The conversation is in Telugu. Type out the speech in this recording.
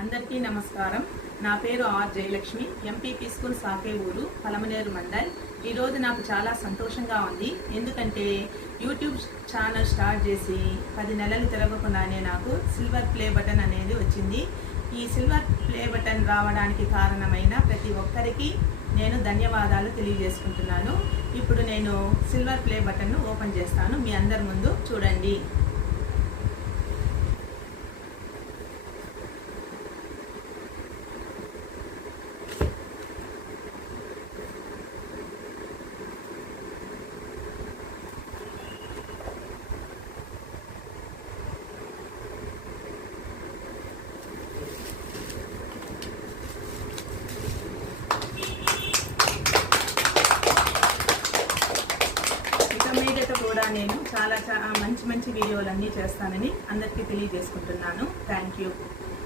అందరికీ నమస్కారం. నా పేరు ఆర్ జయలక్ష్మి. ఎంపీపీ స్కూల్ సాకే ఊరు, పలమనేరు మండల్. ఈరోజు నాకు చాలా సంతోషంగా ఉంది. ఎందుకంటే యూట్యూబ్ ఛానల్ స్టార్ట్ చేసి 10 నెలలు తిరగకుండానే నాకు సిల్వర్ ప్లే బటన్ అనేది వచ్చింది. ఈ సిల్వర్ ప్లే బటన్ రావడానికి కారణమైన ప్రతి ఒక్కరికి నేను ధన్యవాదాలు తెలియజేసుకుంటున్నాను. ఇప్పుడు నేను సిల్వర్ ప్లే బటన్ను ఓపెన్ చేస్తాను. మీ అందరి ముందు చూడండి. కూడా నేను చాలా మంచి వీడియోలన్నీ చేస్తానని అందరికీ తెలియజేసుకుంటున్నాను. Thank you.